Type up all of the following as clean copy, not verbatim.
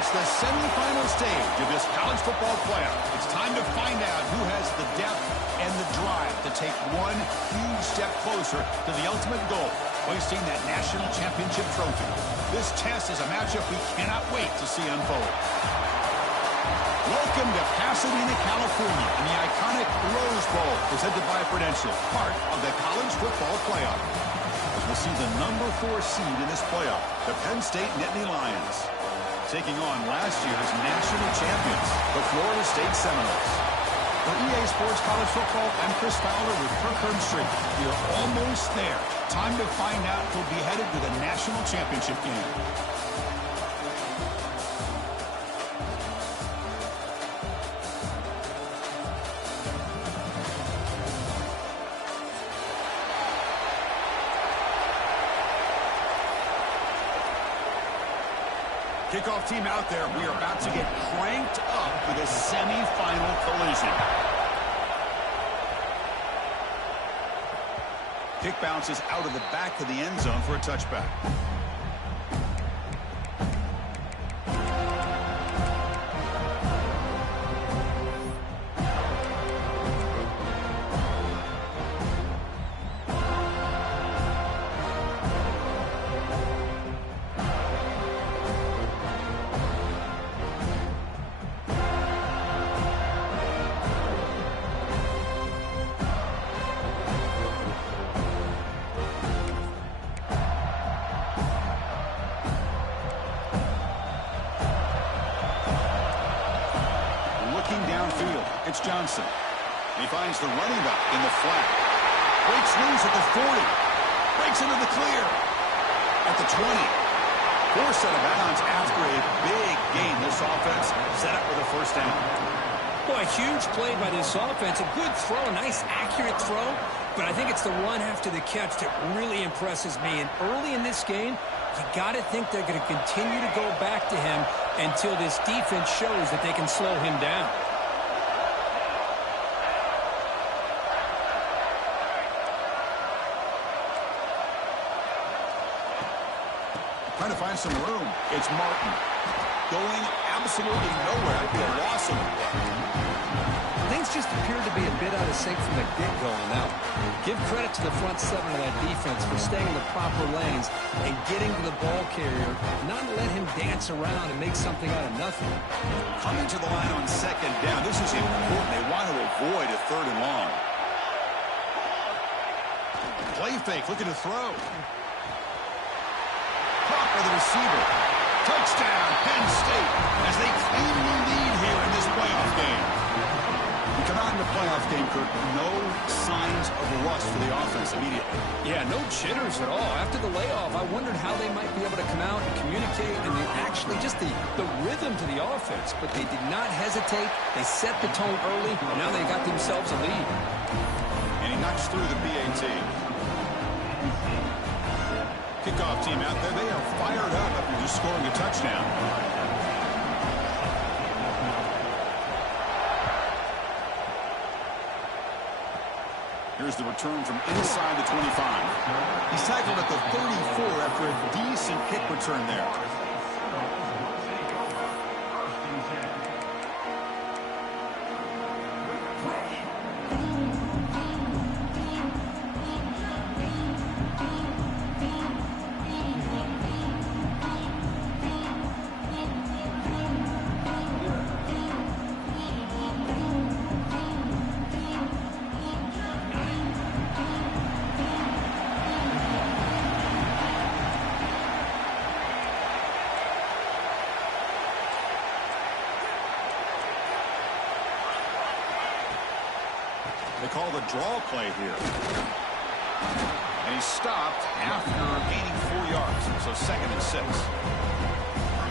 reached the semifinal stage of this college football playoff. It's time to find out who has the depth and the drive to take one huge step closer to the ultimate goal, hoisting that national championship trophy. This test is a matchup we cannot wait to see unfold. Welcome to Pasadena, California, in the iconic Rose Bowl, presented by Prudential, part of the college football playoff. As we'll see the number 4 seed in this playoff, the Penn State Nittany Lions, taking on last year's national champions, the Florida State Seminoles. For EA Sports College Football, I'm Chris Fowler with Kirk Herbstreit. We're almost there. Time to find out who'll be headed to the national championship game. Kickoff team out there. We are about to get cranked up for the semifinal collision. Kick bounces out of the back of the end zone for a touchback. It's Johnson. He finds the running back in the flat. Breaks loose at the 40. Breaks into the clear. At the 20. Forced out of bounds after a big gain. This offense set up with a first down. Boy, huge play by this offense. A good throw, a nice accurate throw. But I think it's the run after the catch that really impresses me. And early in this game, you got to think they're going to continue to go back to him until this defense shows that they can slow him down. Trying to find some room. It's Martin. Going absolutely nowhere. That'd be a loss of the play. Things just appeared to be a bit out of sync from the get-go on that one. Give credit to the front seven of that defense for staying in the proper lanes and getting to the ball carrier, not let him dance around and make something out of nothing. Coming to the line on second down. This is important. They want to avoid a third and long. Play fake, looking to throw. Caught by the receiver. Touchdown, Penn State, as they claim the lead here in this playoff game. We come out in the playoff game, Kirk, no signs of rust for the offense immediately. Yeah, no jitters at all. After the layoff, I wondered how they might be able to come out and communicate and actually just the rhythm to the offense. But they did not hesitate. They set the tone early, and now they got themselves a lead. And he knocks through the PAT. Kickoff team out there. They are fired up after just scoring a touchdown. Here's the return from inside the 25. He's tackled at the 34 after a decent kick return there. They call the draw play here. And he stopped after gaining 4 yards. So 2nd and 6.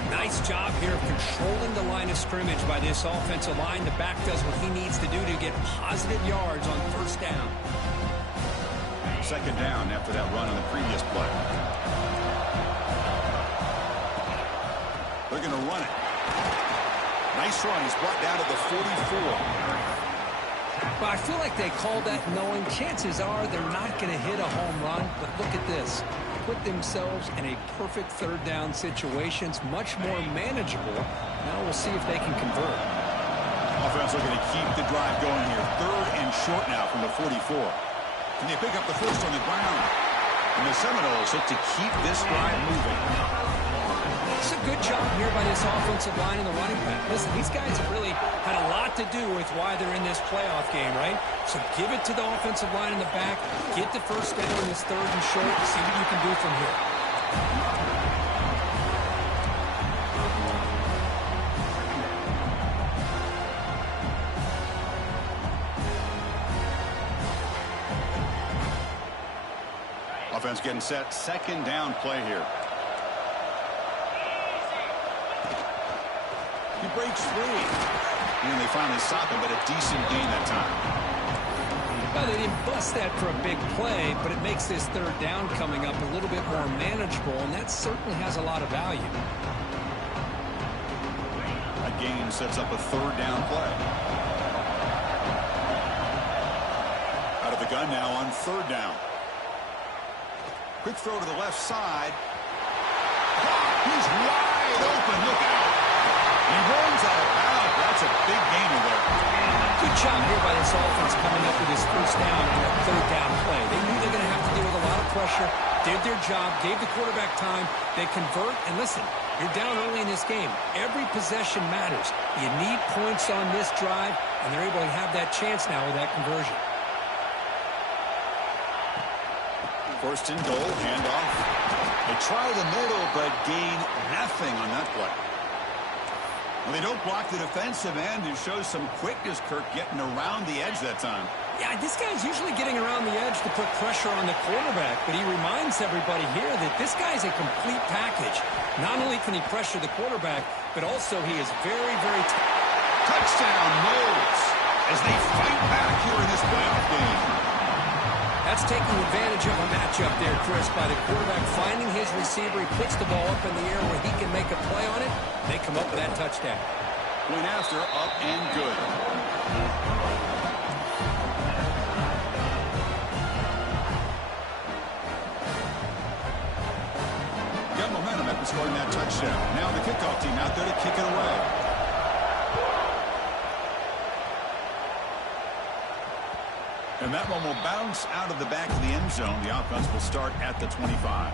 Nice job here of controlling the line of scrimmage by this offensive line. The back does what he needs to do to get positive yards on first down. 2nd down after that run on the previous play. They're going to run it. Nice run. He's brought down to the 44. But I feel like they called that knowing chances are they're not going to hit a home run. But look at this. Put themselves in a perfect third down situation. It's much more manageable. Now we'll see if they can convert. Offense looking to keep the drive going here. 3rd and short now from the 44. Can they pick up the first on the ground? And the Seminoles look to keep this drive moving. It's a good job here by this offensive line and the running back. Listen, these guys have really had a lot to do with why they're in this playoff game, right? So give it to the offensive line in the back. Get the first down in this 3rd and short and see what you can do from here. Offense getting set. 2nd down play here. He breaks free. And they finally stop him, but a decent gain that time. Well, they didn't bust that for a big play, but it makes this 3rd down coming up a little bit more manageable, and that certainly has a lot of value. That gain sets up a 3rd down play. Out of the gun now on 3rd down. Quick throw to the left side. He's wide open. Look out. He runs out of bounds. That's a big gainer there. Good job here by this offense coming up with this first down on that third down play. They knew they were going to have to deal with a lot of pressure, did their job, gave the quarterback time. They convert, and listen, you're down early in this game. Every possession matters. You need points on this drive, and they're able to have that chance now with that conversion. First and goal, handoff. They try the middle, but gain nothing on that play. Well, they don't block the defensive end, who shows some quickness, Kirk, getting around the edge that time. Yeah, this guy's usually getting around the edge to put pressure on the quarterback, but he reminds everybody here that this guy's a complete package. Not only can he pressure the quarterback, but also he is very, very... Touchdown, Moles, as they fight back here in this playoff game. That's taking advantage of a matchup there, Chris, by the quarterback finding his receiver. He puts the ball up in the air where he can make a play on it. They come up with that touchdown. Point after, up and good. Got momentum after scoring that touchdown. Now the kickoff team out there to kick it away. And that one will bounce out of the back of the end zone. The offense will start at the 25.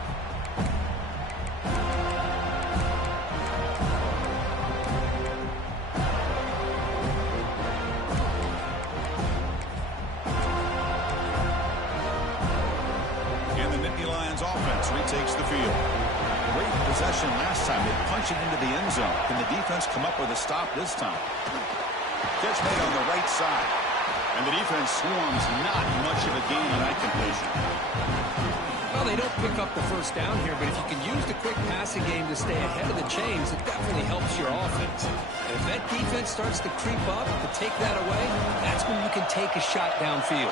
And the Nittany Lions offense retakes the field. Great possession last time. They punched it into the end zone. Can the defense come up with a stop this time? Catch made on the right side. And the defense swarms not much of a gain on that completion. Well, they don't pick up the first down here, but if you can use the quick passing game to stay ahead of the chains, it definitely helps your offense. And if that defense starts to creep up to take that away, that's when you can take a shot downfield.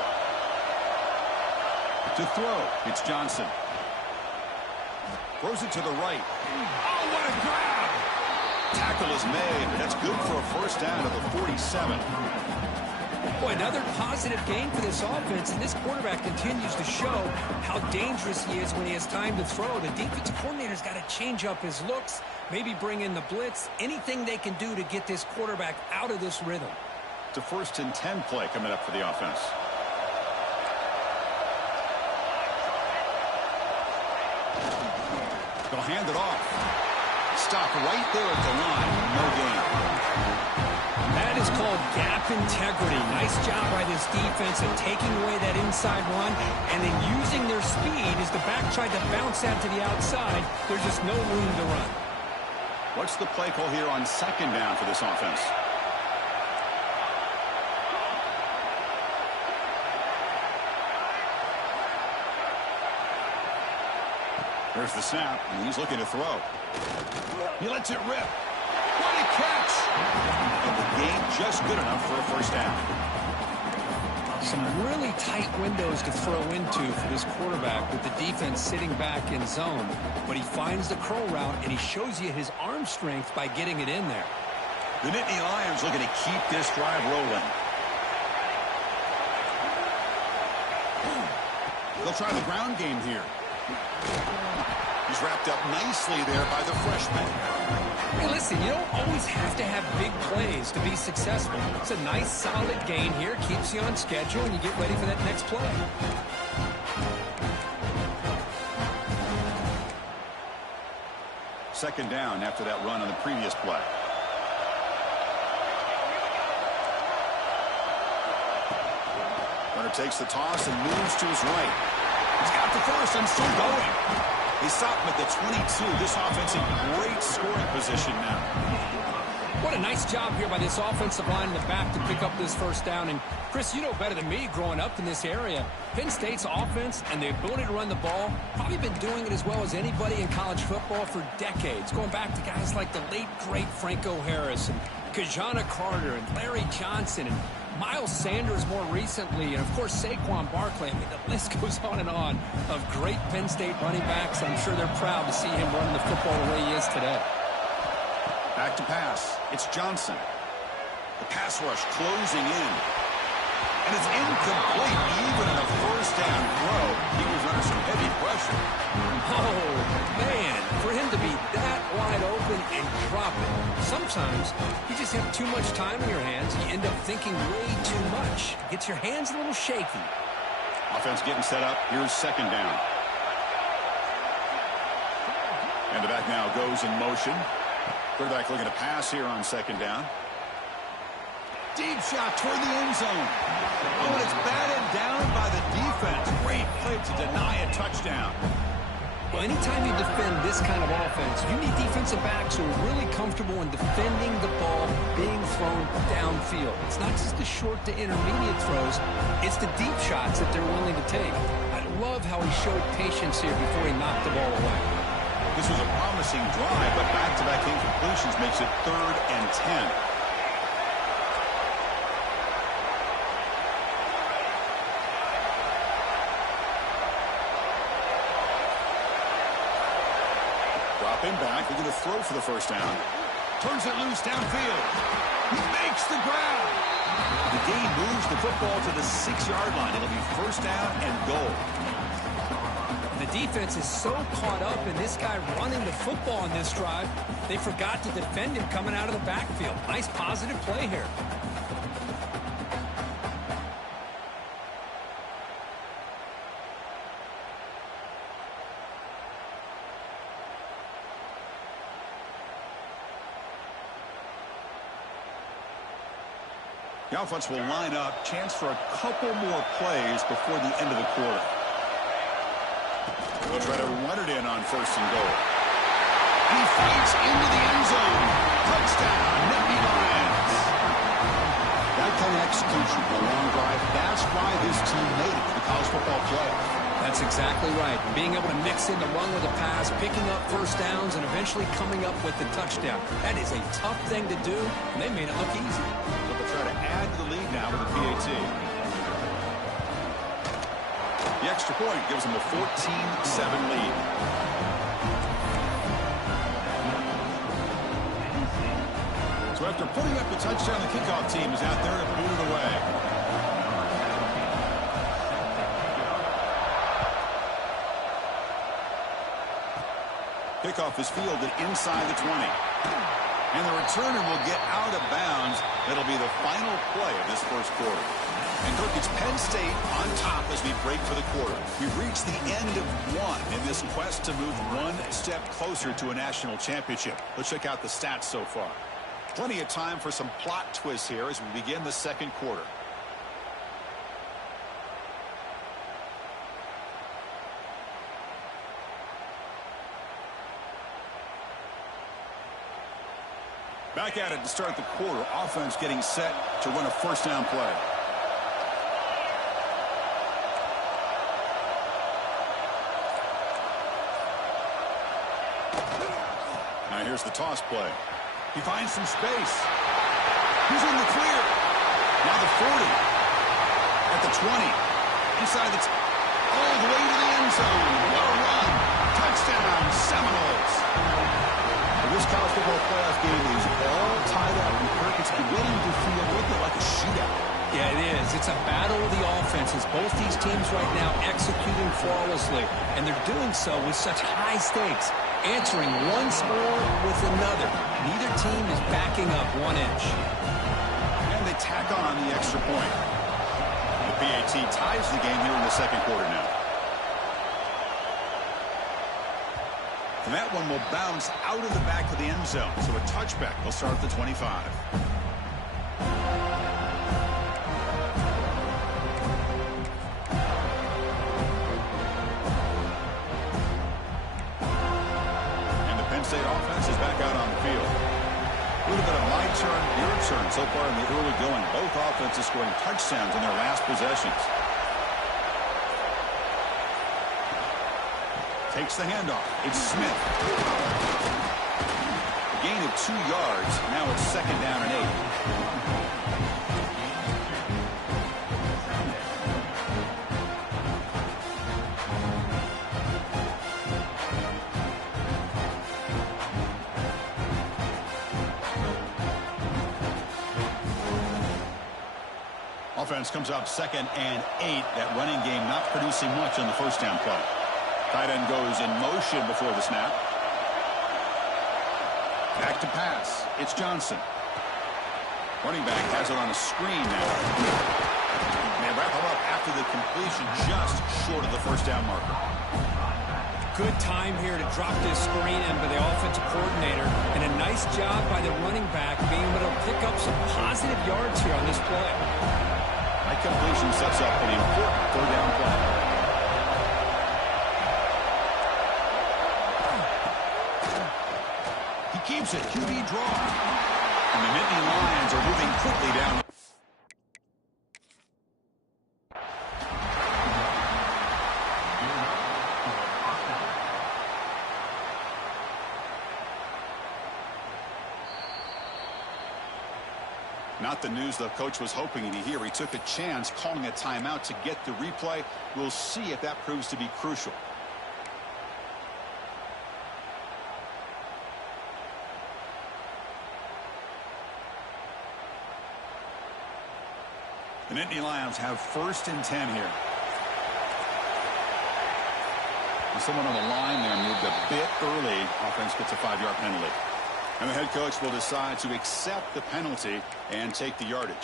To throw, it's Johnson. Throws it to the right. Oh, what a grab! Tackle is made. That's good for a first down to the 47. Boy, another positive game for this offense, and this quarterback continues to show how dangerous he is when he has time to throw. The defensive coordinator's got to change up his looks, maybe bring in the blitz, anything they can do to get this quarterback out of this rhythm. It's a first and 10 play coming up for the offense. They'll hand it off. Stop right there at the line. No gain. That is called gap integrity. Nice job by this defense of taking away that inside run and then using their speed as the back tried to bounce that to the outside. There's just no room to run. What's the play call here on second down for this offense? There's the snap, and he's looking to throw. He lets it rip. What a catch! And the game just good enough for a first down. Some really tight windows to throw into for this quarterback with the defense sitting back in zone. But he finds the curl route, and he shows you his arm strength by getting it in there. The Nittany Lions looking to keep this drive rolling. They'll try the ground game here. He's wrapped up nicely there by the freshman. Hey, listen, you don't always have to have big plays to be successful. It's a nice, solid gain here. Keeps you on schedule, and you get ready for that next play. Second down after that run on the previous play. Runner takes the toss and moves to his right. He's got the first and still going. They stop him at the 22. This offense in great scoring position now. What a nice job here by this offensive line in the back to pick up this first down. And, Chris, you know better than me growing up in this area. Penn State's offense and the ability to run the ball, probably been doing it as well as anybody in college football for decades, going back to guys like the late, great Franco Harris and Kajana Carter and Larry Johnson and Miles Sanders more recently, and, of course, Saquon Barkley. I mean, the list goes on and on of great Penn State running backs. I'm sure they're proud to see him running the football the way he is today. Back to pass. It's Johnson. The pass rush closing in. And it's incomplete even in a first down throw. He was under some heavy pressure. sometimes you just have too much time in your hands. You end up thinking way too much. It gets your hands a little shaky. Offense getting set up. Here's second down. And the back now goes in motion. Quarterback looking to pass here on second down. Deep shot toward the end zone. Oh, and it's batted down by the defense. Great play to deny a touchdown. Well, anytime you defend this kind of offense, you need defensive backs who are really comfortable in defending the ball being thrown downfield. It's not just the short to intermediate throws. It's the deep shots that they're willing to take. I love how he showed patience here before he knocked the ball away. This was a promising drive, but back-to-back incompletions makes it 3rd and 10. Dropping back, they're going to throw for the first down. Turns it loose downfield. He makes the grab. The game moves the football to the 6-yard line. It'll be first down and goal. The defense is so caught up in this guy running the football on this drive, they forgot to defend him coming out of the backfield. Nice positive play here. The offense will line up. Chance for a couple more plays before the end of the quarter. They'll try to run it in on first and goal. He fights into the end zone. Touchdown, Nittany Lions. That kind of execution for a long drive, that's why this team made it to the college football playoff. That's exactly right. Being able to mix in the run with a pass, picking up first downs, and eventually coming up with the touchdown. That is a tough thing to do, and they made it look easy. So they'll try to add to the lead now with the PAT. The extra point gives them a 14-7 lead. So after putting up the touchdown, the kickoff team is out there to boot it away. Kickoff is fielded inside the 20. And the returner will get out of bounds. That'll be the final play of this first quarter. And Kirk, it's Penn State on top as we break for the quarter. We've reached the end of one in this quest to move one step closer to a national championship. Let's check out the stats so far. Plenty of time for some plot twists here as we begin the second quarter. Back at it to start the quarter. Offense getting set to run a first down play. Now here's the toss play. He finds some space. He's in the clear. Now the 40. At the 20. Inside the all the way to the end zone. Well run. Touchdown, Seminoles. This college football playoff game is all tied up. And Kirk, it's beginning to feel a little bit like a shootout. Yeah, it is. It's a battle of the offenses. Both these teams right now executing flawlessly. And they're doing so with such high stakes. Answering one score with another. Neither team is backing up 1 inch. And they tack on the extra point. The PAT ties the game here in the second quarter now. And that one will bounce out of the back of the end zone. So a touchback will start at the 25. And the Penn State offense is back out on the field. A little bit of my turn, your turn so far in the early going. Both offenses scoring touchdowns in their last possessions. Takes the handoff. It's Smith. A gain of 2 yards. Now it's second down and 8. Offense comes up second and 8. That running game not producing much on the first down play. Tight end goes in motion before the snap. Back to pass. It's Johnson. Running back has it on a screen now. They wrap him up after the completion, just short of the first down marker. Good time here to drop this screen in by the offensive coordinator, and a nice job by the running back being able to pick up some positive yards here on this play. That completion sets up an important third down play. He keeps it. QB draw. And the Nittany Lions are moving quickly down. Not the news the coach was hoping to hear. He took a chance calling a timeout to get the replay. We'll see if that proves to be crucial. The Nittany Lions have 1st and 10 here. And someone on the line there moved a bit early. Offense gets a 5-yard penalty. And the head coach will decide to accept the penalty and take the yardage.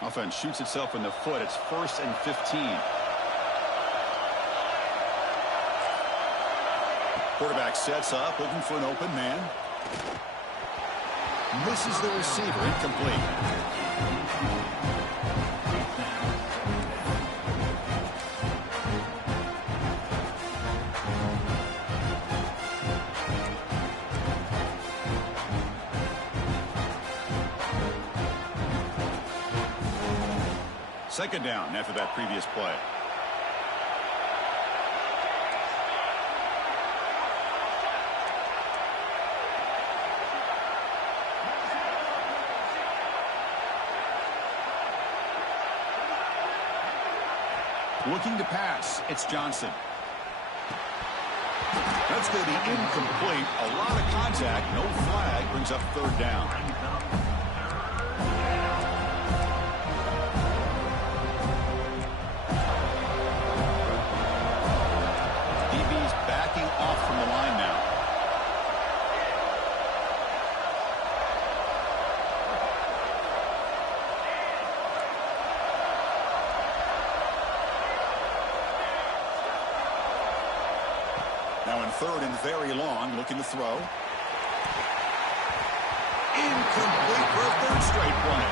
Offense shoots itself in the foot. It's 1st and 15. Quarterback sets up, looking for an open man. Misses the receiver, incomplete. Second down after that previous play. Looking to pass. It's Johnson. That's going to be incomplete. A lot of contact. No flag. Brings up third down. DB's backing off from the line now. Now in 3rd and very long, looking to throw. Incomplete for a 3rd straight play.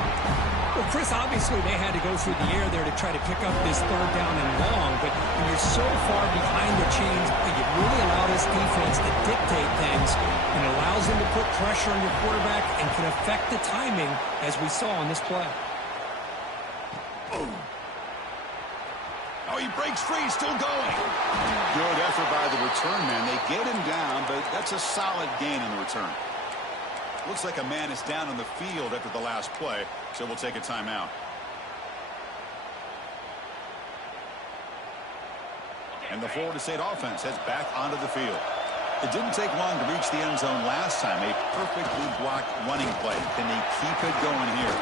Well, Chris, obviously they had to go through the air there to try to pick up this 3rd down and long, but when you're so far behind the chains, you really allow this defense to dictate things, and it allows them to put pressure on your quarterback and can affect the timing, as we saw on this play. Oh, he breaks free, still going. Good effort by the return man. They get him down, but that's a solid gain in the return. Looks like a man is down on the field after the last play, so we'll take a timeout. And the Florida State offense heads back onto the field. It didn't take long to reach the end zone last time. A perfectly blocked running play. Can they keep it going here?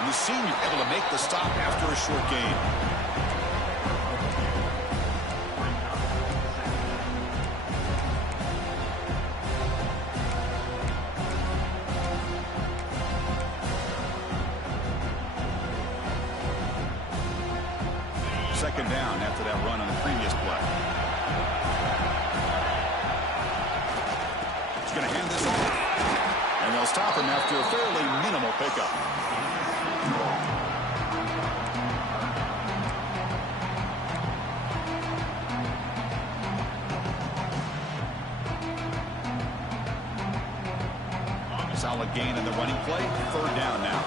And the senior able to make the stop after a short gain. Second down after that run on the previous play. He's going to hand this off. And they'll stop him after a fairly minimal pickup. Solid gain in the running play. 3rd down now.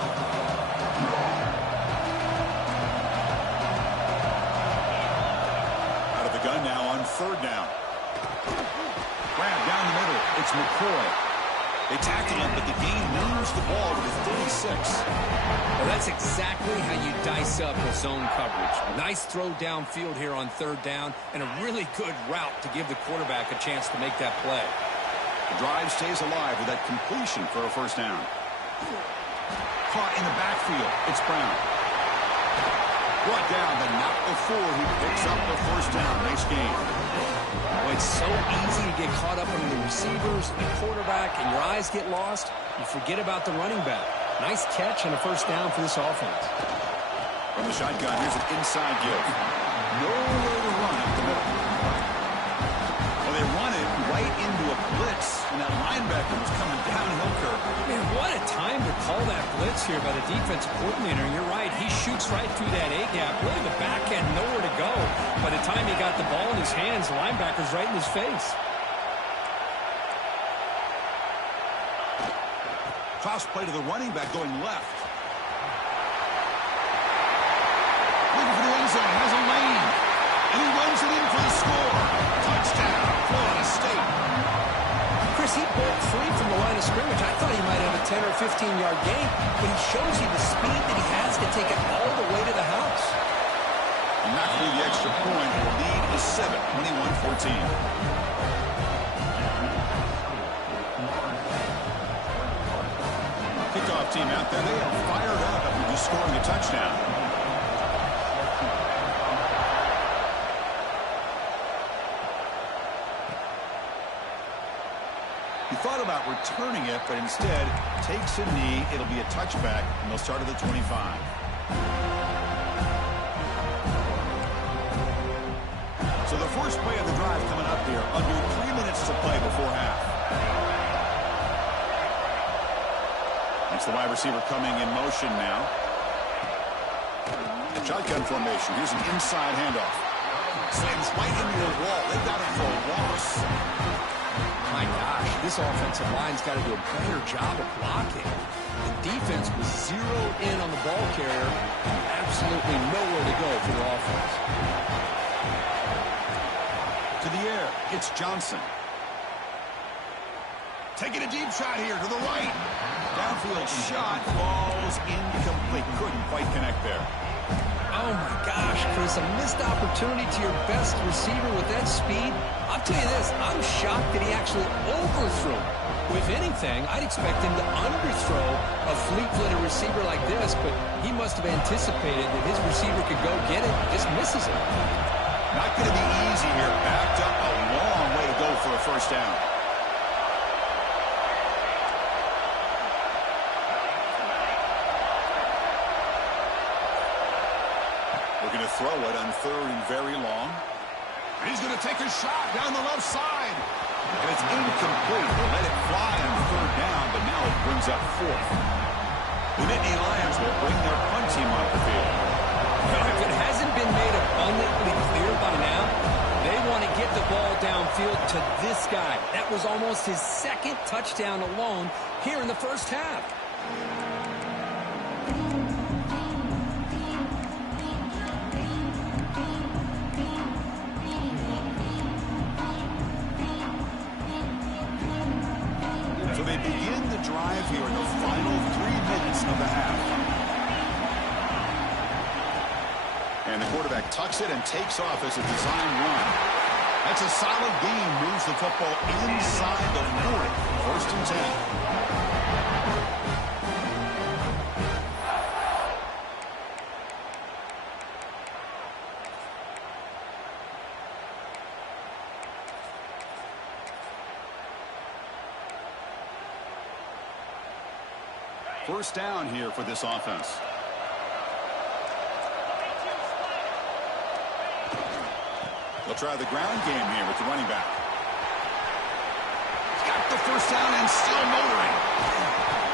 Gun now on 3rd down. Grab down the middle. It's McCoy. They tackle him, but the gain moves the ball to the 36. Well, that's exactly how you dice up a zone coverage. Nice throw downfield here on 3rd down, and a really good route to give the quarterback a chance to make that play. The drive stays alive with that completion for a first down. Caught in the backfield. It's Brown. Brought down, but not before he picks up the first down. Nice game. Well, it's so easy to get caught up under the receivers and the quarterback, and your eyes get lost. You forget about the running back. Nice catch and a first down for this offense. From the shotgun, here's an inside give. Nowhere to run up the middle. Well, they run it right into a blitz, and that linebacker was coming downhill curve. Man, what a time to call that blitz here by the defensive coordinator. And you're right, he shoots right through that A-gap. Really, the back end, nowhere to go. By the time he got the ball in his hands, the linebacker's right in his face. Toss play to the running back going left. Looking for the end zone, has a lane. And he runs it in for the score. Touchdown, Florida State. Chris, he broke free from the line of scrimmage. I thought he might have a 10 or 15-yard gain, but he shows you the speed that he has to take it all the way to the house. And not through the extra point. The lead is 7, 21-14. Kickoff team out there. They are fired up after just scoring a touchdown. He thought about returning it, but instead takes a knee. It'll be a touchback, and they'll start at the 25. So the first play of the drive coming up here. Under 3 minutes to play before half. That's the wide receiver coming in motion now. Shotgun formation. Here's an inside handoff. Slams right into the wall. They've got him for a loss. My gosh, this offensive line's got to do a better job of blocking. The defense was zeroed in on the ball carrier. Absolutely nowhere to go for the offense. To the air, it's Johnson. Taking a deep shot here to the right. Downfield shot falls incomplete. Couldn't quite connect there. Oh, my gosh, Chris, a missed opportunity to your best receiver with that speed. I'll tell you this, I'm shocked that he actually overthrew. If anything, I'd expect him to underthrow a fleet-footed receiver like this, but he must have anticipated that his receiver could go get it, just misses it. Not going to be easy here. Backed up a long way to go for a first down. Going to throw it on 3rd and very long. And he's going to take a shot down the left side. And it's incomplete. They let it fly on 3rd down, but now it brings up 4th. The Nittany Lions will bring their punt team onto the field. Now, if it hasn't been made abundantly clear by now, they want to get the ball downfield to this guy. That was almost his 2nd touchdown alone here in the first half. They begin the drive here in the final 3 minutes of the half. And the quarterback tucks it and takes off as a design run. That's a solid gain. Moves the football inside the 40. 1st and 10. First down here for this offense. They'll try the ground game here with the running back. He's got the first down and still motoring.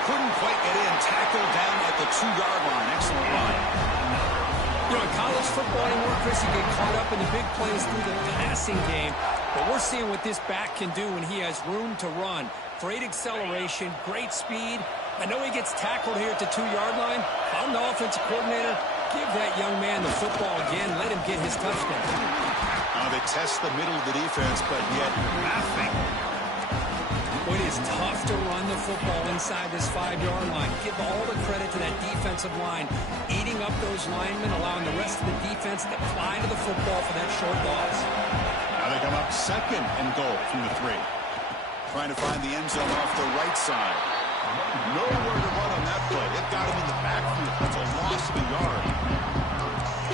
Couldn't quite get in. Tackled down at the 2-yard line. Excellent run. You know, in college football anymore, Chris, you get caught up in the big plays through the passing game. But we're seeing what this back can do when he has room to run. Great acceleration, great speed. I know he gets tackled here at the 2-yard line. If I'm the offensive coordinator, give that young man the football again. Let him get his touchdown. They test the middle of the defense, but yet nothing. It is tough to run the football inside this 5-yard line. Give all the credit to that defensive line, eating up those linemen, allowing the rest of the defense to fly to the football for that short loss. Now they come up 2nd and goal from the 3. Trying to find the end zone off the right side. Nowhere to run on that play. It got him in the backfield. That's a loss of a yard.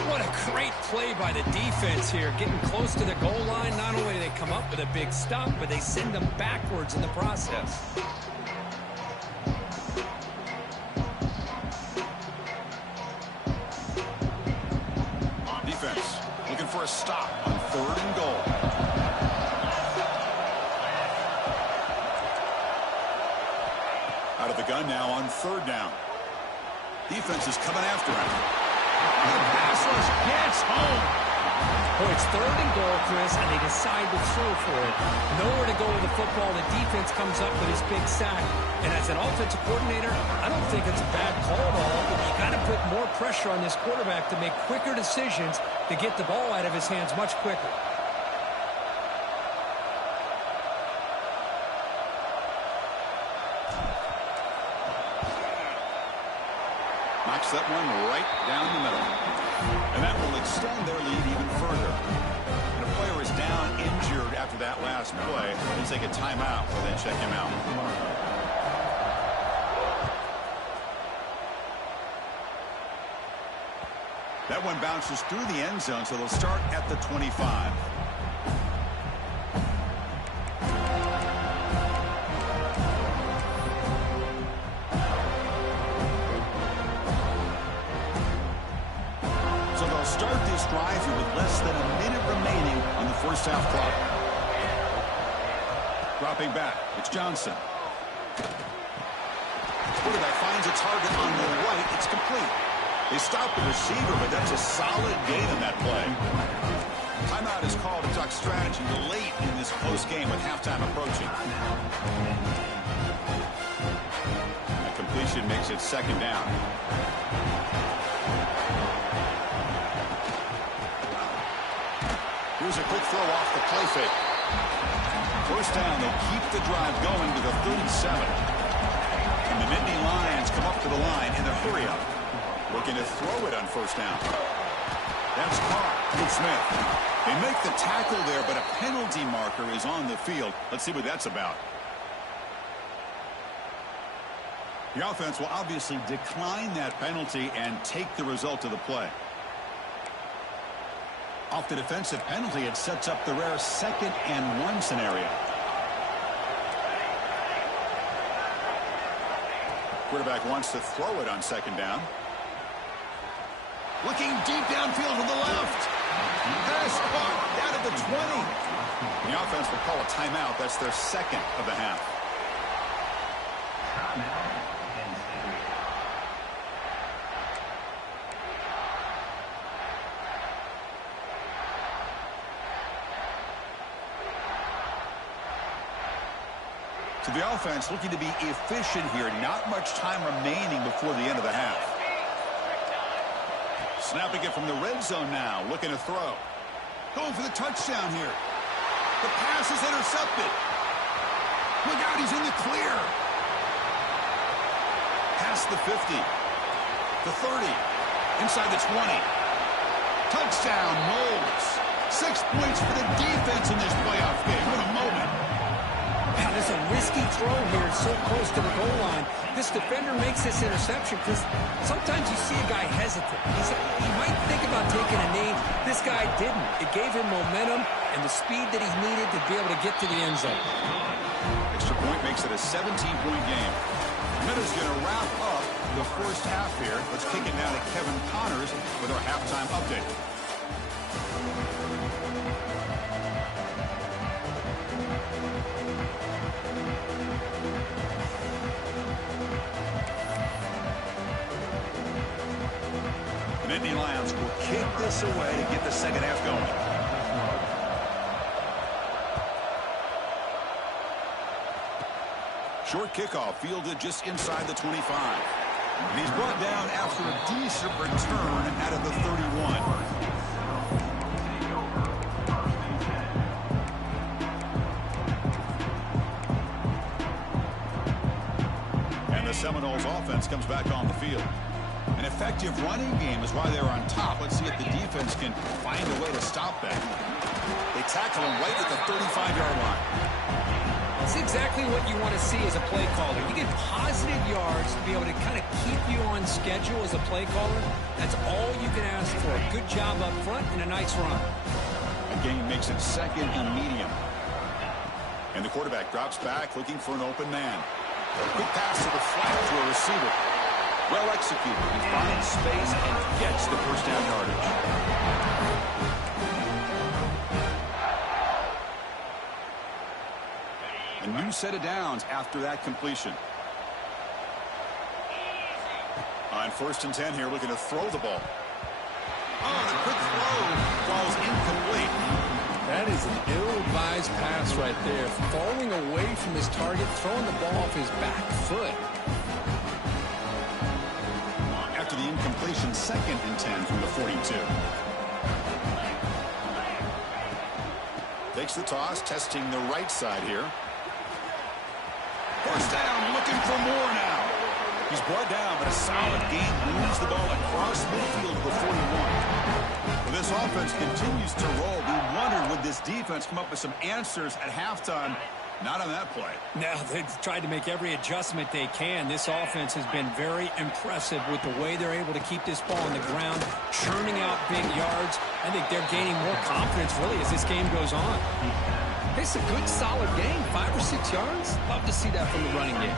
What a great play by the defense here. Getting close to the goal line, not only do they come up with a big stop, but they send them backwards in the process. Defense looking for a stop on 3rd and goal. Out of the gun now on 3rd down. Defense is coming after him. The pass rush gets home. Boy, it's 3rd and goal, Chris, and they decide to throw for it. Nowhere to go with the football. The defense comes up with his big sack. And as an offensive coordinator, I don't think it's a bad call at all. But you got to put more pressure on this quarterback to make quicker decisions to get the ball out of his hands much quicker. Knocks that one right down the middle. And that will extend their lead even further. And a player is down injured after that last play. They take a timeout and then check him out. That one bounces through the end zone, so they'll start at the 25. Start this drive here with less than a minute remaining on the first half clock. Dropping back, it's Johnson. Quarterback finds a target on the right. It's complete. They stop the receiver, but that's a solid gain on that play. Timeout is called to talk strategy late in this close game with halftime approaching. That completion makes it 2nd down. Here's a quick throw off the play fake. 1st down, they'll keep the drive going to the 37. And the Nittany Lions come up to the line in a hurry-up. Looking to throw it on 1st down. That's caught with Smith. They make the tackle there, but a penalty marker is on the field. Let's see what that's about. The offense will obviously decline that penalty and take the result of the play. Off the defensive penalty, it sets up the rare 2nd and 1 scenario. Quarterback wants to throw it on 2nd down. Looking deep downfield to the left. Pass caught down at the 20. The offense will call a timeout. That's their 2nd of the half. So the offense looking to be efficient here. Not much time remaining before the end of the half. Snapping it from the red zone now. Looking to throw. Going for the touchdown here. The pass is intercepted. Look out, he's in the clear. Past the 50. The 30. Inside the 20. Touchdown, Knowles. 6 points for the defense in this playoff game. What a moment. Wow, there's a risky throw here so close to the goal line. This defender makes this interception because sometimes you see a guy hesitant. He might think about taking a knee. This guy didn't. It gave him momentum and the speed that he needed to be able to get to the end zone. Extra point makes it a 17-point game. Minutes going to wrap up the first half here. Let's kick it now to Kevin Connors with our halftime update. The Nittany Lions will kick this away to get the second half going. Short kickoff fielded just inside the 25. And he's brought down after a decent return out of the 31. And the Seminoles offense comes back on the field. An effective running game is why they're on top. Let's see if the defense can find a way to stop that. They tackle him right at the 35-yard line. It's exactly what you want to see as a play caller. You get positive yards to be able to kind of keep you on schedule as a play caller. That's all you can ask for. Good job up front and a nice run. A gain makes it 2nd and medium. And the quarterback drops back looking for an open man. Quick pass to the flat to a receiver. Well executed. He finds space and gets the first down yardage. A new set of downs after that completion. On 1st and 10 here, looking to throw the ball. Oh, the quick throw falls incomplete. That is an ill-advised pass right there. Falling away from his target, throwing the ball off his back foot. After the incompletion, 2nd and 10 from the 42. Takes the toss, testing the right side here. First down, looking for more now. He's brought down, but a solid gain moves the ball across midfield to the 41. Well, this offense continues to roll. We wondered, would this defense come up with some answers at halftime? Not on that play. Now, they've tried to make every adjustment they can. This offense has been very impressive with the way they're able to keep this ball on the ground, churning out big yards. I think they're gaining more confidence, really, as this game goes on. It's a good, solid game. 5 or 6 yards. Love to see that from the running game.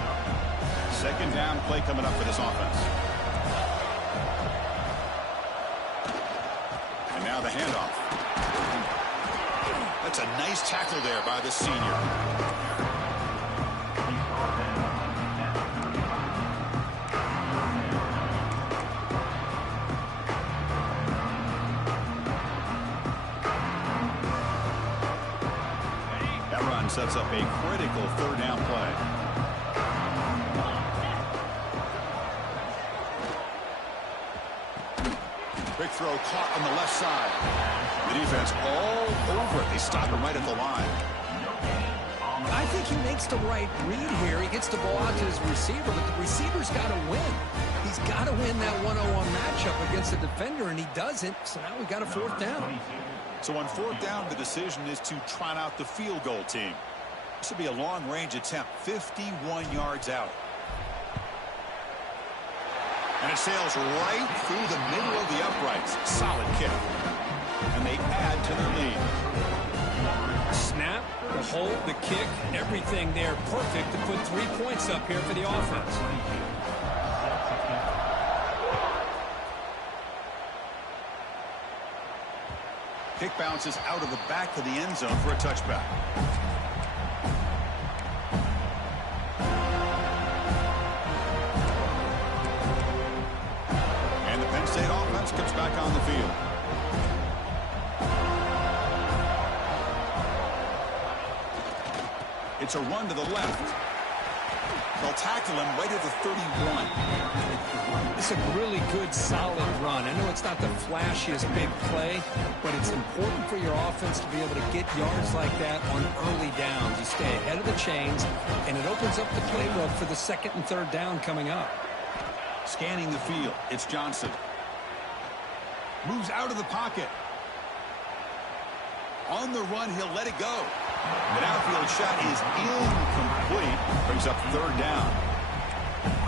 2nd down play coming up for this offense. And now the handoff. That's a nice tackle there by the senior. That run sets up a critical 3rd down play. Quick throw caught on the left side. The defense all over it. They stop him right at the line. I think he makes the right read here. He gets the ball out to his receiver, but the receiver's got to win. He's got to win that one-on-one matchup against the defender, and he doesn't. So now we got a 4th down. So on 4th down, the decision is to trot out the field goal team. This will be a long-range attempt, 51 yards out. And it sails right through the middle of the uprights. Solid kick. And they add to their lead. Snap, the hold, the kick, everything there perfect to put 3 points up here for the offense. Kick bounces out of the back of the end zone for a touchback. And the Penn State offense comes back on the field. It's a run to the left. They'll tackle him right at the 31. It's a really good, solid run. I know it's not the flashiest big play, but it's important for your offense to be able to get yards like that on early downs. You stay ahead of the chains, and it opens up the playbook for the 2nd and 3rd down coming up. Scanning the field, it's Johnson. Moves out of the pocket. On the run, he'll let it go. The outfield shot is incomplete. Brings up 3rd down.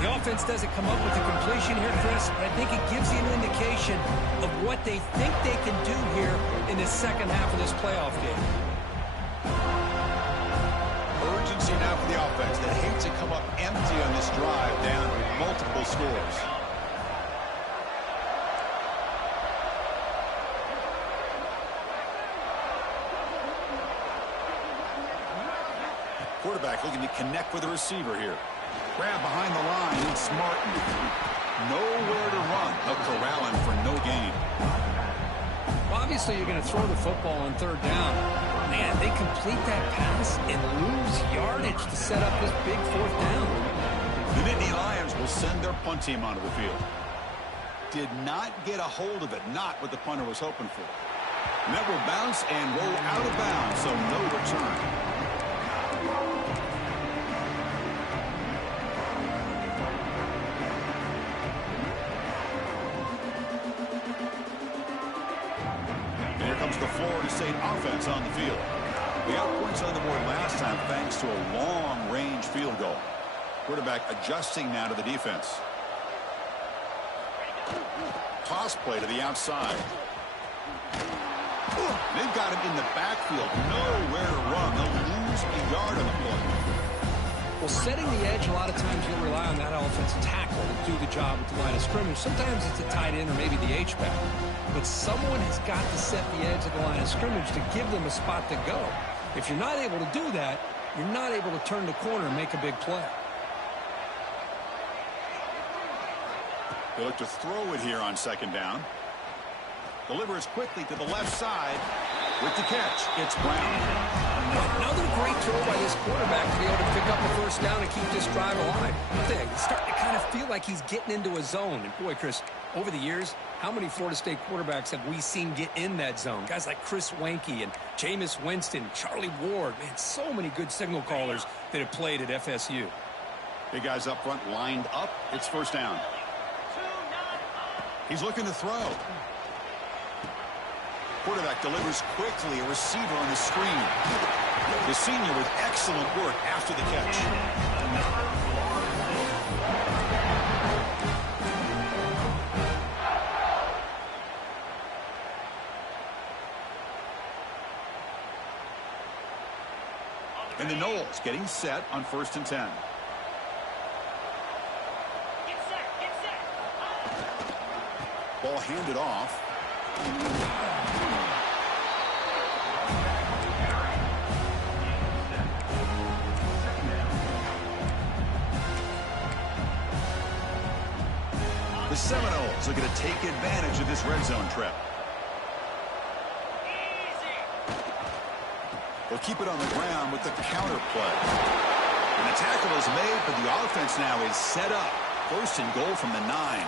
The offense doesn't come up with the completion here, Chris, but I think it gives you an indication of what they think they can do here in the 2nd half of this playoff game. Urgency now for the offense that hates to come up empty on this drive, down multiple scores. Quarterback looking to connect with the receiver here. Grab behind the line. It's Martin. Nowhere to run. They'll corral him for no gain. Well, obviously, you're going to throw the football on 3rd down. Man, they complete that pass and lose yardage to set up this big 4th down. The Nittany Lions will send their punt team onto the field. Did not get a hold of it. Not what the punter was hoping for. And that will bounce and roll out of bounds, so no return. The Florida State offense on the field. The outpoint points on the board last time thanks to a long-range field goal. Quarterback adjusting now to the defense. Toss play to the outside. They've got him in the backfield. Nowhere to run. They'll lose a yard on the play. Well, setting the edge, a lot of times you'll rely on that offensive tackle to do the job at the line of scrimmage. Sometimes it's a tight end or maybe the H-back. But someone has got to set the edge at the line of scrimmage to give them a spot to go. If you're not able to do that, you're not able to turn the corner and make a big play. They look to throw it here on second down. Delivers quickly to the left side. With the catch, it's Brown. Another great throw by this quarterback to be able to pick up the first down and keep this drive alive. He's starting to kind of feel like he's getting into a zone. And boy, Chris, over the years, how many Florida State quarterbacks have we seen get in that zone? Guys like Chris Weinke and Jameis Winston, Charlie Ward. Man, so many good signal callers that have played at FSU. Big guys up front lined up. It's first down. He's looking to throw. Quarterback delivers quickly, a receiver on the screen. The senior with excellent work after the catch. And the Noles getting set on 1st and 10. Ball handed off. The Seminoles are going to take advantage of this red zone trap. They'll keep it on the ground with the counter play. And the tackle is made, but the offense now is set up. 1st and goal from the 9.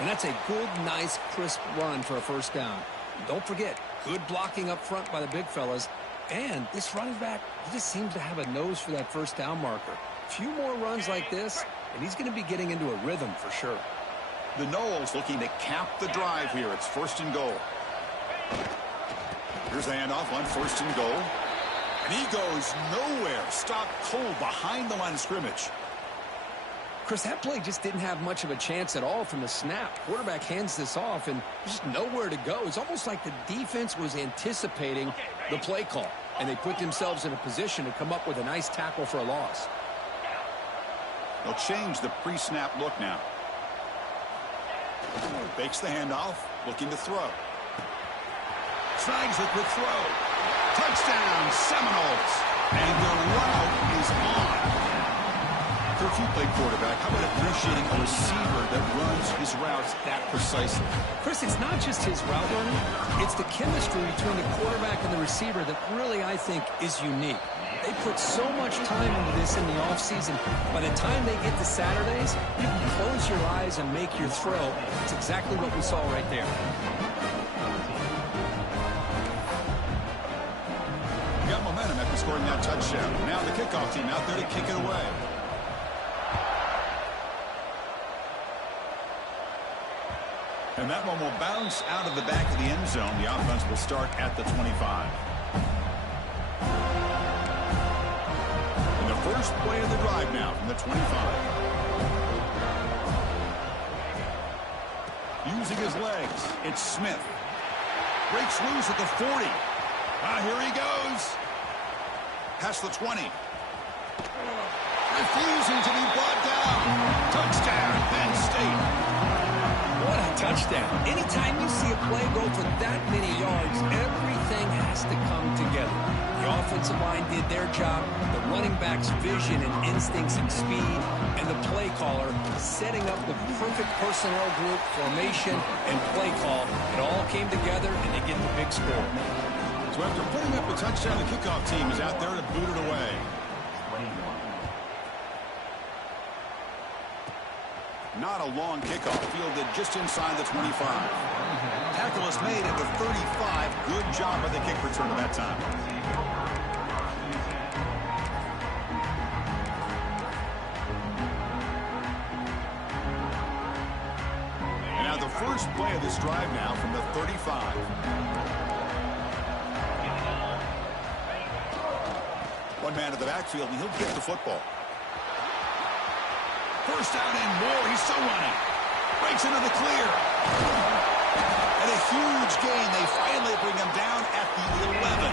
And that's a good, nice, crisp run for a first down. And don't forget, good blocking up front by the big fellas. And this running back, he just seems to have a nose for that first down marker. A few more runs like this, and he's going to be getting into a rhythm for sure. The Noles looking to cap the drive here. It's 1st and goal. Here's the handoff on 1st and goal. And he goes nowhere. Stopped cold behind the line of scrimmage. Chris, that play just didn't have much of a chance at all from the snap. Quarterback hands this off, and there's just nowhere to go. It's almost like the defense was anticipating the play call, and they put themselves in a position to come up with a nice tackle for a loss. They'll change the pre-snap look now. Fakes the handoff, looking to throw. Snags the quick throw. Touchdown, Seminoles. And the route is on. For a few play quarterback, how about appreciating a receiver that runs his routes that precisely? Chris, it's not just his route running. It's the chemistry between the quarterback and the receiver that really, I think, is unique. They put so much time into this in the offseason. By the time they get to Saturdays, you can close your eyes and make your throw. It's exactly what we saw right there. Got momentum after scoring that touchdown. Now the kickoff team out there to kick it away. And that one will bounce out of the back of the end zone. The offense will start at the 25. And the first play of the drive now from the 25. Using his legs, it's Smith. Breaks loose at the 40. Here he goes. Past the 20. Refusing to be brought down. Touchdown, Penn State. What a touchdown. Anytime you see a play go for that many yards, everything has to come together. The offensive line did their job, the running back's vision and instincts and speed, and the play caller setting up the perfect personnel group, formation, and play call. It all came together, and they get the big score. So after putting up a touchdown, the kickoff team is out there to boot it away. Not a long kickoff, fielded just inside the 25. Tackle is made at the 35. Good job by the kick returner that time. And now the first play of this drive now from the 35. one man to the backfield, and he'll get the football. First down and more. He's still running. Breaks into the clear. And a huge gain. They finally bring him down at the 11.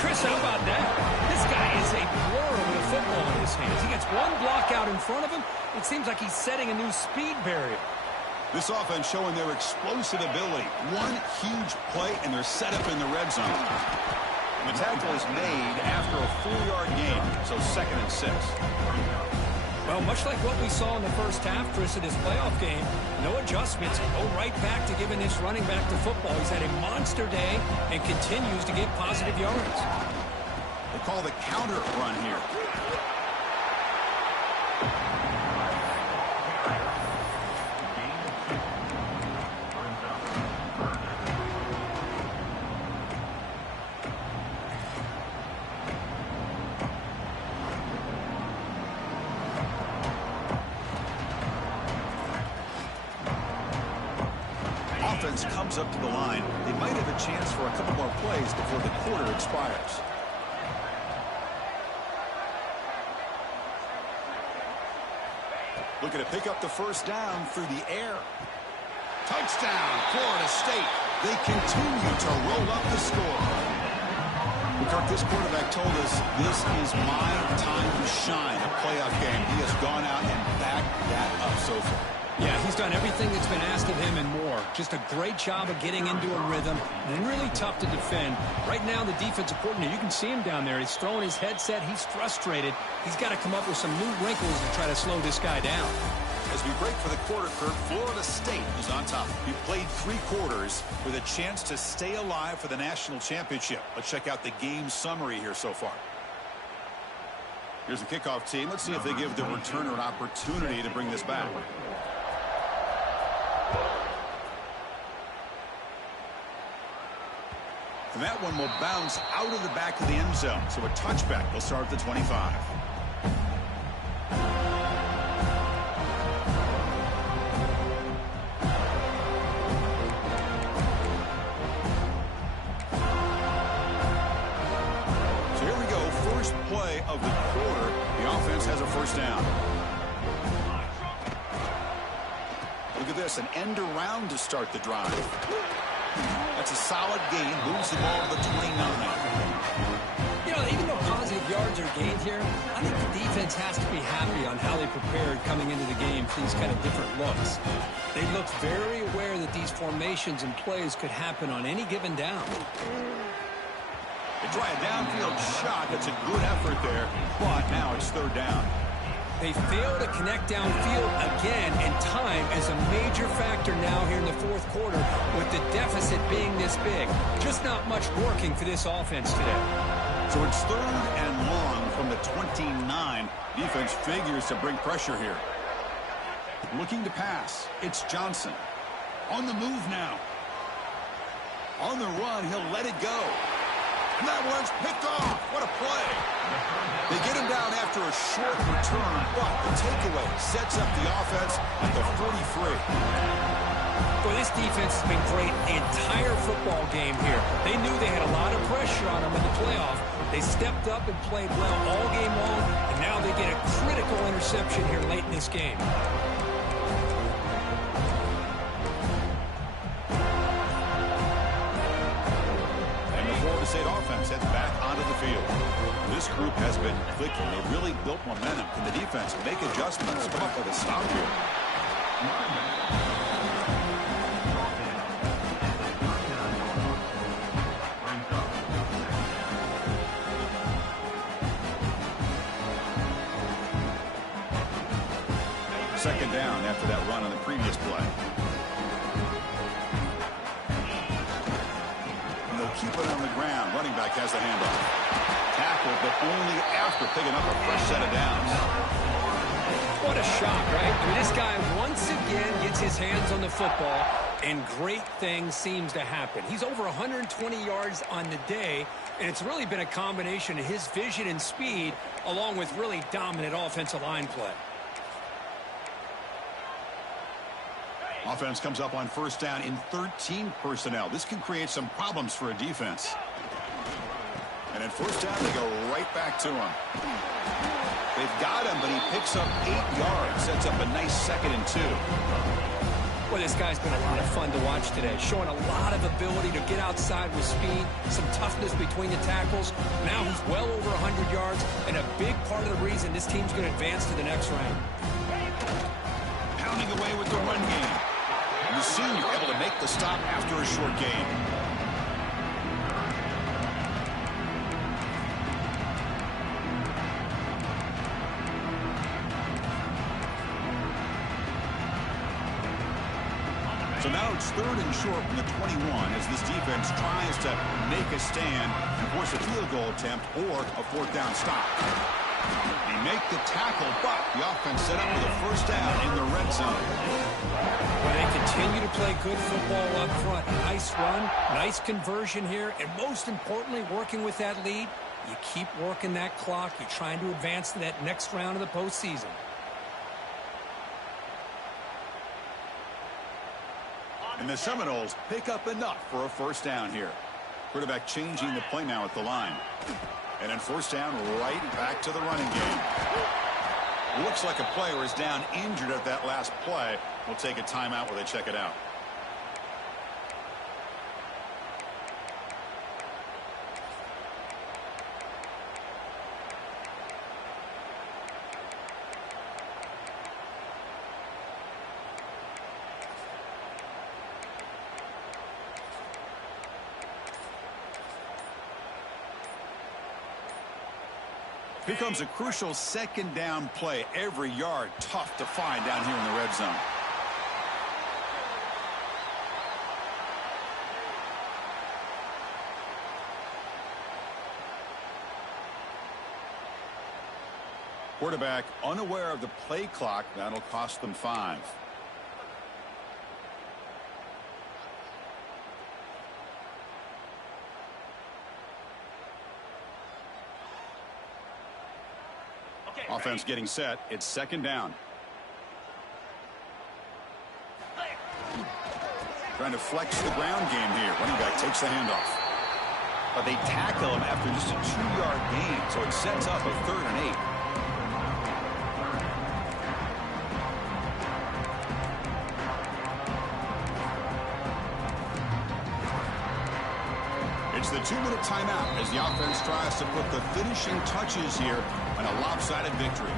Chris, how about that? This guy is a blur with a football in his hands. He gets one block out in front of him. It seems like he's setting a new speed barrier. This offense showing their explosive ability. One huge play, and they're set up in the red zone. And the tackle is made after a 4-yard gain, so 2nd and 6. Well, much like what we saw in the first half, Chris, in this playoff game, no adjustments. Go right back to giving this running back to football. He's had a monster day and continues to get positive yards. They call the counter run here. Offense comes up to the line. They might have a chance for a couple more plays before the quarter expires. Looking to pick up the first down through the air. Touchdown, Florida State. They continue to roll up the score. Kirk, this quarterback told us this is my time to shine, a playoff game. He has gone out and backed that up so far. Yeah, he's done everything that's been asked of him and more. Just a great job of getting into a rhythm. Really tough to defend. Right now, the defensive coordinator, you can see him down there. He's throwing his headset. He's frustrated. He's got to come up with some new wrinkles to try to slow this guy down. As we break for the quarter, Kirk, Florida State is on top. We played 3 quarters with a chance to stay alive for the national championship. Let's check out the game summary here so far. Here's the kickoff team. Let's see if they give the returner an opportunity to bring this back. And that one will bounce out of the back of the end zone. So a touchback will start at the 25. So here we go. First play of the quarter. The offense has a first down. Look at this. An end around to start the drive. That's a solid gain. Moves the ball to the 29. You know, even though positive yards are gained here, I think the defense has to be happy on how they prepared coming into the game for these kind of different looks. They looked very aware that these formations and plays could happen on any given down. They try a downfield shot. That's a good effort there, but now it's 3rd down. They fail to connect downfield again, and time is a major factor now here in the 4th quarter with the deficit being this big. Just not much working for this offense today. So it's 3rd and long from the 29. Defense figures to bring pressure here. Looking to pass. It's Johnson. On the move now. On the run, he'll let it go. And that one's picked off. What a play. They get him down after a short return, but the takeaway sets up the offense at the 43. Boy, this defense has been great the entire football game here. They knew they had a lot of pressure on them in the playoff. They stepped up and played well all game long, and now they get a critical interception here late in this game. State offense heads back onto the field. This group has been clicking. They've really built momentum. Can the defense make adjustments? Come up with a stop here. Second down after that run on the previous play. Keep it on the ground. Running back has the handoff. Tackled, but only after picking up a fresh set of downs. What a shot, right? I mean, this guy once again gets his hands on the football, and great things seems to happen. He's over 120 yards on the day, and it's really been a combination of his vision and speed, along with really dominant offensive line play. Offense comes up on first down in 13 personnel. This can create some problems for a defense. And And first down, they go right back to him. They've got him, but he picks up 8 yards. Sets up a nice 2nd and 2. Well, this guy's been a lot of fun to watch today, showing a lot of ability to get outside with speed, some toughness between the tackles. Now he's well over 100 yards, and a big part of the reason this team's going to advance to the next round. Pounding away with the run game. And the senior able to make the stop after a short gain. So now it's 3rd and short from the 21 as this defense tries to make a stand and force a field goal attempt or a 4th down stop. They make the tackle, but the offense set up with a first down in the red zone. Well, they continue to play good football up front. Nice run, nice conversion here, and most importantly, working with that lead, you keep working that clock. You're trying to advance to that next round of the postseason. And the Seminoles pick up enough for a first down here. Quarterback changing the play now at the line. And then first down right back to the running game. Looks like a player is down injured at that last play. We'll take a timeout while they check it out. Here comes a crucial 2nd down play. Every yard tough to find down here in the red zone. Quarterback unaware of the play clock. That'll cost them 5. Offense getting set. It's 2nd down. Trying to flex the ground game here. Running back takes the handoff. But they tackle him after just a 2-yard gain, so it sets up a 3rd and 8. It's the 2-minute timeout as the offense tries to put the finishing touches here on a lopsided victory.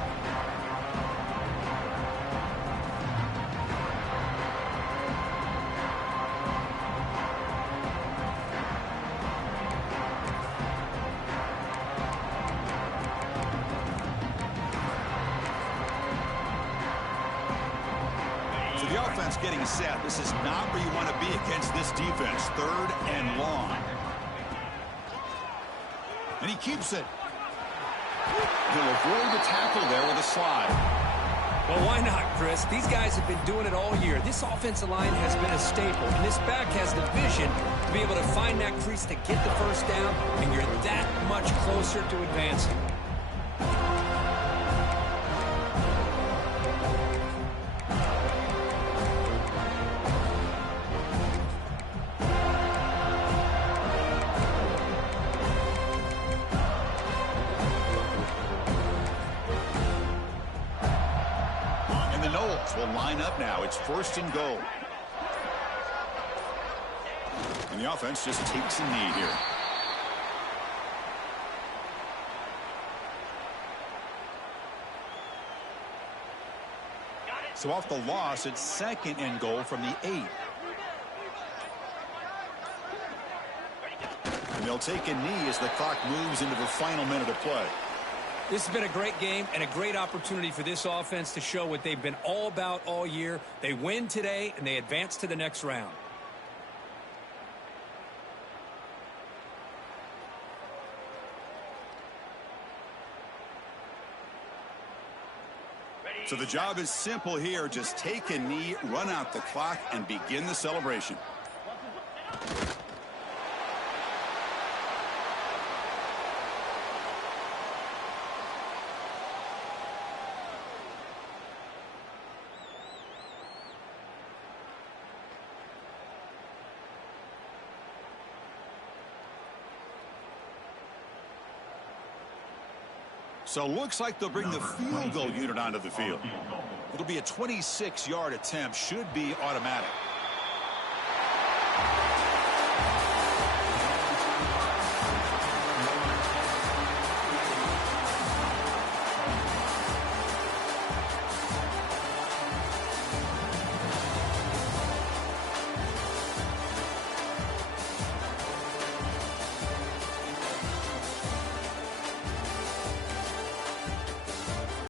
So the offense getting set. This is not where you want to be against this defense. 3rd and long. And he keeps it. He'll avoid the tackle there with a slide. Well, why not, Chris? These guys have been doing it all year. This offensive line has been a staple, and this back has the vision to be able to find that crease to get the first down, and you're that much closer to advancing. Will line up now. It's 1st and goal. And the offense just takes a knee here. So off the loss, it's 2nd and goal from the 8. And they'll take a knee as the clock moves into the final minute of play. This has been a great game and a great opportunity for this offense to show what they've been all about all year. They win today, and they advance to the next round. So the job is simple here. Just take a knee, run out the clock, and begin the celebration. So looks like they'll bring the field goal unit onto the field. It'll be a 26-yard attempt. Should be automatic.